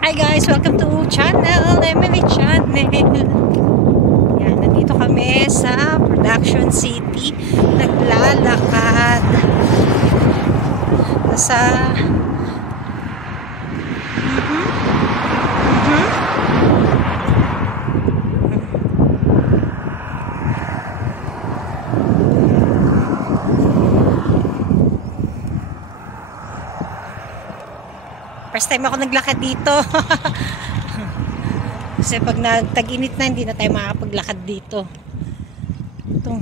Hi guys! Welcome to channel, Emily Channel. Yan, nandito kami sa Production City. Naglalakad. Nasa... First time ako naglakad dito. Kasi pag nagtag-init na, hindi na tayo makakapaglakad dito. Ito.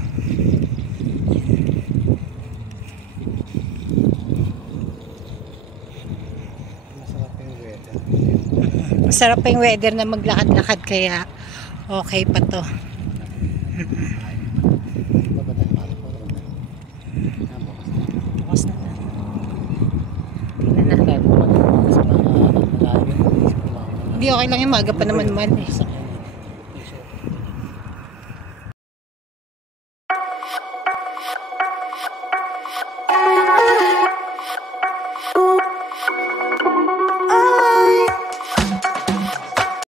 Masarap pa yung weather na maglakad-lakad, kaya okay pa to. Bukas na lang. Tingnan na. Hindi, okay lang yung maga pa naman man eh.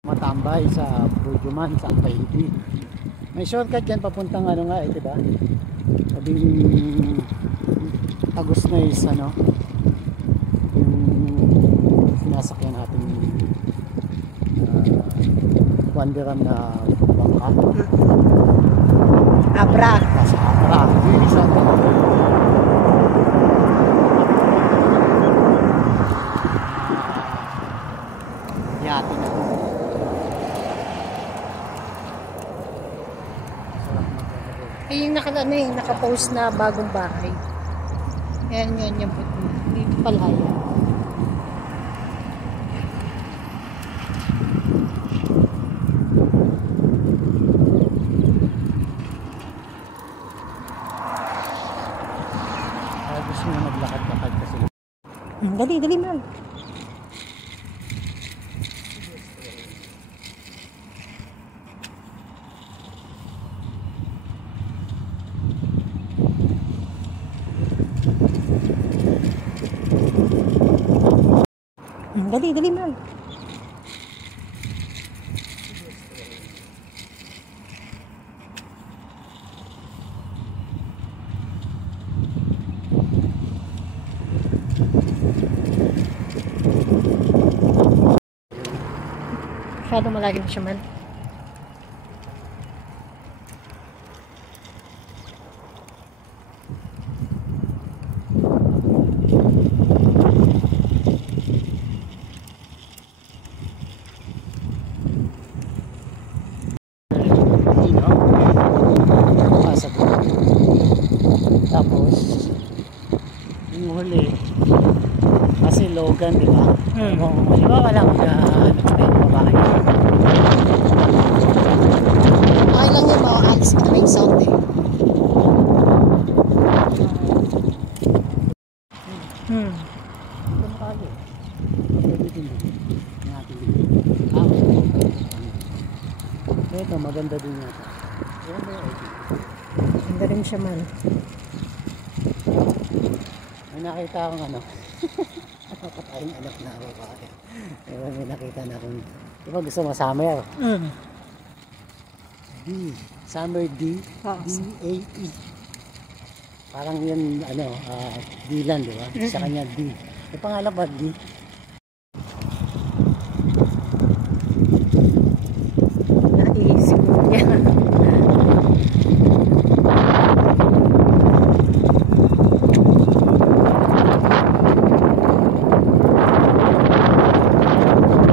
Matambay sa Bujuman, sa Paiti. May shortcut yan papuntang ano nga eh, diba? Sabing Tagus na is ano, yung sinasakyan natin wanderan na bangka. Abra. Sa Abra. Yun isa. Yati na ito. Eh, yung naka-post na bagong bahay. Yan yun, yung dito pala yan. Gusto nyo maglakad-lakad kasi. Dali, dali man. Dali, dali man. Masyadong malalim siya man. Tapos yung huli kasi Logan, di ba? Di ba walang nag-stay na babae? Okay lang yung mga alis ka na yung sound eh. Ito kali. Ito maganda din yata. Ganda rin siya man. May nakita akong ano. Napatayong anak na babae. May nakita na akong. Di ba gusto mo summer? D. Summer D. D-A-E. Parang yun, ano, Dylan, di ba? Sa kanya D. May pangalan ba D? Naisip niya.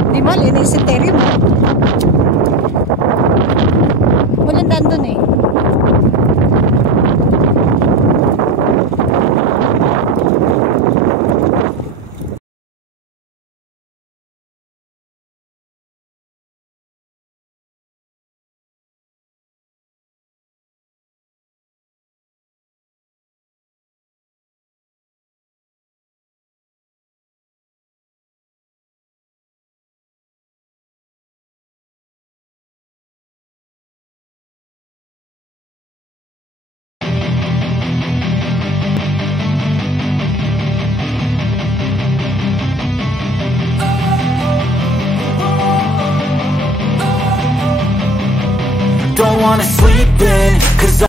Di mali, na yung cemetery mo. Walang daan dun eh. don't wanna sleep in, 'cause